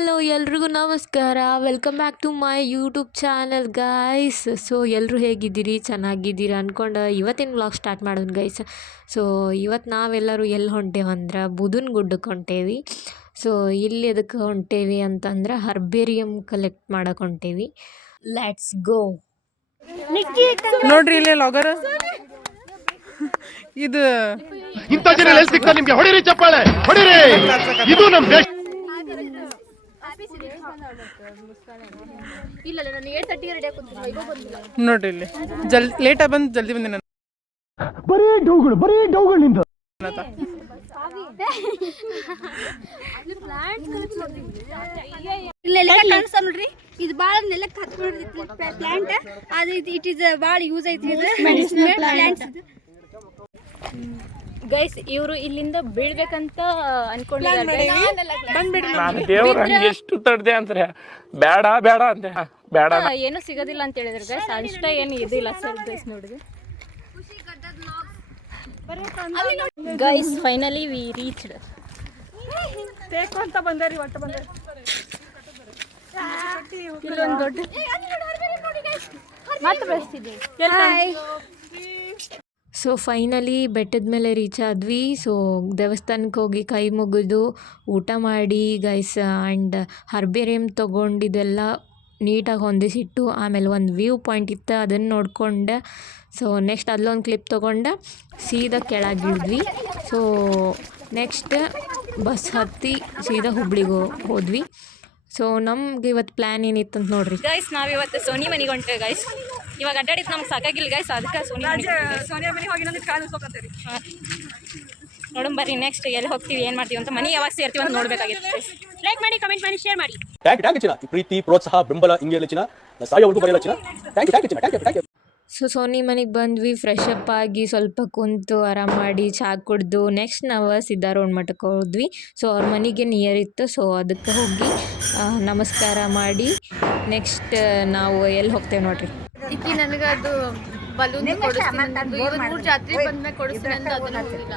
Hello ಎಲ್ರಿಗೂ ನಮಸ್ಕಾರ. Welcome back to my YouTube channel guys. So ಎಲ್ಲರೂ ಹೇಗಿದ್ದೀರಿ, ಚೆನ್ನಾಗಿದ್ದೀರಿ ಅಂದ್ಕೊಂಡು ಇವತ್ತಿನ ವ್ಲಾಗ್ ಸ್ಟಾರ್ಟ್ ಮಾಡೋದು ಗೈಸ್. ಸೊ ಇವತ್ತು ನಾವೆಲ್ಲರೂ ಎಲ್ಲಿ ಹೊಂಟೇವಂದ್ರೆ ಬುಧನ ಗುಡ್ಡಕ್ಕೆ ಹೊಂಟೇವಿ. ಸೊ ಇಲ್ಲಿ ಅದಕ್ಕೆ ಹೊಂಟೇವಿ ಅಂತಂದ್ರೆ ಹರ್ಬೇರಿಯಂ ಕಲೆಕ್ಟ್ ಮಾಡಕ್ಕೆ ಹೊಂಟೇವಿ. Let's go. ನೋಡ್ರಿ ಇಲ್ಲಿ ಲಾಗರ್ ಇದು ಇಂಥ ಜನ ಎಲ್ಲಿ ಸಿಗ್ತಾರೆ ನಿಮ್ಗೆ? ಹೊಡಿರಿ ಚಪ್ಪಾಳೆ, ಹೊಡಿರಿ. ಇದು ನಮ್ಮ ದೇಶ. ನೋಡ್ರಿ ಇಲ್ಲಿ ಲೇಟ್ ಆಗಿ ಬಂದು ಜಲ್ದಿ ಬಂದೆ ನಾನು. ಬರೀ ಡೌಗಳು ನಿಂದು. ನೋಡ್ರಿ ಇದು ಬಾಳ ನೆಲಕ್ಕೆ ಹತ್ಕೊಂಡಿರ್ತೈತಿ ಪ್ಲಾಂಟ್. ಅದು ಇಟ್ ಇಸ್ ಬಾಳ ಯೂಸ್ ಐತಿ. ಪ್ಲಾಂಟ್ಸ್ ಗೈಸ್ ಇವರು ಇಲ್ಲಿಂದ ಬೀಳ್ಬೇಕಂತ ಅನ್ಕೊಂಡಿದ್ದಾರೆ. ನಾನು ದೇವ್ರ ಎಷ್ಟು ತಡ್ದೆ ಅಂದ್ರೆ ಬೇಡ ಬೇಡ ಅಂತ ಬೇಡ ಏನು ಸಿಗೋದಿಲ್ಲ ಅಂತ ಹೇಳಿದ್ರು ಗೈಸ್. ಅಷ್ಟ ಏನು ಇದಿಲ್ಲ ಸರ್ ಗೈಸ್. ನೋಡಿದ್ವಿ ಗೈಸ್, ಫೈನಲಿ ವಿ ರೀಚ್ಡ್. ಅಂತ ಬಂದಾರಿ ಒಟ್ಟು ಬಂದಾರಿ. ಇಲ್ಲೊಂದು ದೊಡ್ಡ ಮತ್ತೆ ಬೆಳೆಸ್ತಿದ್ವಿ. ಸೊ ಫೈನಲಿ ಬೆಟ್ಟದ ಮೇಲೆ ರೀಚ್ ಆದ್ವಿ. ಸೊ ದೇವಸ್ಥಾನಕ್ಕೆ ಹೋಗಿ ಕೈ ಮುಗಿದು ಊಟ ಮಾಡಿ ಗೈಸ್, ಆ್ಯಂಡ್ ಹರ್ಬೇರಿಯಂ ತೊಗೊಂಡಿದ್ದೆಲ್ಲ ನೀಟಾಗಿ ಹೊಂದಿಸಿಟ್ಟು ಆಮೇಲೆ ಒಂದು ವ್ಯೂ ಪಾಯಿಂಟ್ ಇತ್ತು, ಅದನ್ನು ನೋಡ್ಕೊಂಡೆ. ಸೊ ನೆಕ್ಸ್ಟ್ ಅಲ್ಲೊಂದು ಕ್ಲಿಪ್ ತೊಗೊಂಡೆ ಸೀದಾ ಕೆಳಗಿಳಿದ್ವಿ. ಸೊ ನೆಕ್ಸ್ಟ್ ಬಸ್ ಹತ್ತಿ ಸೀದಾ ಹುಬ್ಳಿಗೆ ಹೋದ್ವಿ. ಸೊ ನಮ್ಗೆ ಇವತ್ತು ಪ್ಲ್ಯಾನ್ ಏನಿತ್ತು ಅಂತ ನೋಡ್ರಿ ಗೈಸ್. ನಾವಿವತ್ತು ಸೋನಿ ಮನೆಗೆ ಹೊಂಟೇವೆ ಗೈಸ್. ಇವಾಗ ಅಡ್ಡಾಡಿದ್ದು ನಮ್ಗೆ ಸಾಕಾಗಿಲ್ಲ ಗೈಸ್, ಅದಕ್ಕೆ ಸೋನಿಯಾ ಮನೆಗೆ ಹೋಗಿ ನೋಡೋಣ ಬರ್ರಿ. ನೆಕ್ಸ್ಟ್ ಎಲ್ಲಿ ಹೋಗ್ತೀವಿ, ಏನು ಮಾಡ್ತೀವಿ ಅಂತ, ಮನೆ ಯಾವಾಗ ಸೇರ್ತೀವಿ ಅಂತ ನೋಡಬೇಕಾಗಿತ್ತು. ಲೈಕ್ ಮಾಡಿ, ಕಮೆಂಟ್ ಮಾಡಿ, ಶೇರ್ ಮಾಡಿ. ಥ್ಯಾಂಕ್ ಯು ಪ್ರೀತಿ, ಪ್ರೋತ್ಸಾಹ, ಬೆಂಬಲ ಹಿಂಗೆ ಇಲ್ಲ ಚಿನ್ನ. ಸಾಯೋವರೆಗೂ ಬರೆಯಲ್ಲ ಚಿನ್ನ. Thank you. ಸೊ ಸೋನಿ ಮನೆಗೆ ಬಂದ್ವಿ, ಫ್ರೆಶ್ ಅಪ್ ಆಗಿ ಸ್ವಲ್ಪ ಕುಂತು ಆರಾಮ ಮಾಡಿ ಚಹಾ ಕುಡ್ದು ನೆಕ್ಸ್ಟ್ ನಾವು ಸಿದ್ಧಾರೂಢ ಮಠಕ್ಕೆ ಹೋದ್ವಿ. ಸೊ ಅವ್ರ ಮನೆಗೆ ನಿಯರ್ ಇತ್ತು. ಸೊ ಅದಕ್ಕೆ ಹೋಗಿ ನಮಸ್ಕಾರ ಮಾಡಿ ನೆಕ್ಸ್ಟ್ ನಾವು ಎಲ್ಲಿ ಹೋಗ್ತೇವೆ ನೋಡ್ರಿ. ಈಕಿ ನನಗೆ ಅದು ಬಲೂನ್ ಕೊಡಿಸ್ತೀನಿ, ಜಾತ್ರೆ ಬಂದ್ಮೇಲೆ ಕೊಡಿಸ್ತೀನಿ ಅಂತ ಅದನ್ನ ಹೋಗಿಲ್ಲ.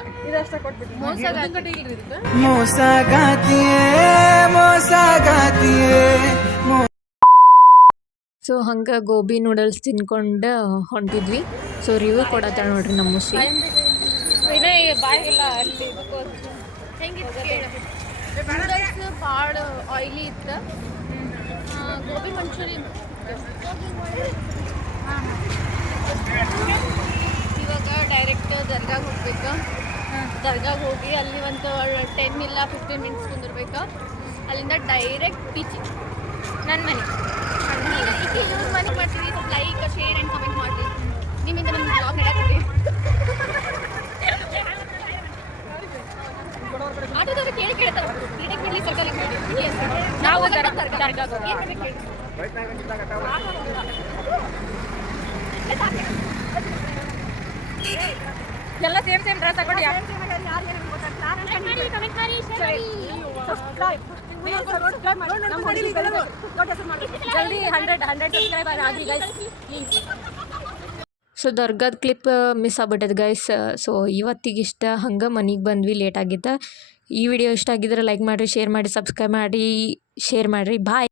ಸೊ ಹಂಗೆ ಗೋಬಿ ನೂಡಲ್ಸ್ ತಿನ್ಕೊಂಡು ಹೊಂಟಿದ್ವಿ. ಸೊ ರಿವ್ಯೂ ಕೊಡತ್ತಾಳ ನೋಡ್ರಿ ನಮ್ಮ ಮುಸಿ. ಬಾಯಿಲ್ಲ ಅಲ್ಲಿ ನೂಡಲ್ಸ್ ಭಾಳ ಆಯಿಲಿ ಇತ್ತು. ಗೋಬಿ ಮಂಚೂರಿ ಇವಾಗ ಡೈರೆಕ್ಟ್ ದರ್ಗಾಗೆ ಹೋಗ್ಬೇಕು. ದರ್ಗಾಗೆ ಹೋಗಿ ಅಲ್ಲಿ ಒಂದು 10 ಇಲ್ಲ 15 ಮಿನಿಟ್ಸ್ ಕುಂದಿರ್ಬೇಕು. ಅಲ್ಲಿಂದ ಡೈರೆಕ್ಟ್ ಬೀಚ್ ನನ್ನ ಮನೆ. ಈಗ ಇವ್ರ ಮನೆಗೆ ಮಾಡ್ತೀವಿ. ಲೈಕ್, ಶೇರ್ ಆ್ಯಂಡ್ ಕಮೆಂಟ್ ಮಾಡಿರಿ. ನಿಮ್ಮಿಂದ ನಮ್ಮ ಬ್ಲಾಗ್ ನಡೆಯತ್ತೀವಿ. ಆಟೋದವ್ರು ಕೇಳ್ತಾರೆ ಬಿಡ್ಲಿ ಸರ್ಕಲ್ ನಾವು ಎಲ್ಲ ಸೇಮ್ ಡ್ರೆಸ್ ಹಾಕೊಂಡು ಜಲ್ದಿ 100 ಸಬ್ಸ್ಕ್ರೈಬರ್ ಆಗ್ರಿ ಗೈಸ್ ಪ್ಲೀಸ್. ಸೊ ದರ್ಗಾದ ಕ್ಲಿಪ್ ಮಿಸ್ ಆಗ್ಬಿಟ್ಟೈತೆ ಗೈಸ್. ಸೊ ಇವತ್ತಿಗಿಷ್ಟ. ಹಂಗೆ ಮನೆಗೆ ಬಂದ್ವಿ, ಲೇಟ್ ಆಗಿತ್ತು. ಈ ವಿಡಿಯೋ ಇಷ್ಟ ಆಗಿದ್ರೆ ಲೈಕ್ ಮಾಡಿರಿ, ಶೇರ್ ಮಾಡಿ, ಸಬ್ಸ್ಕ್ರೈಬ್ ಮಾಡಿ, ಶೇರ್ ಮಾಡಿರಿ. ಬಾಯ್.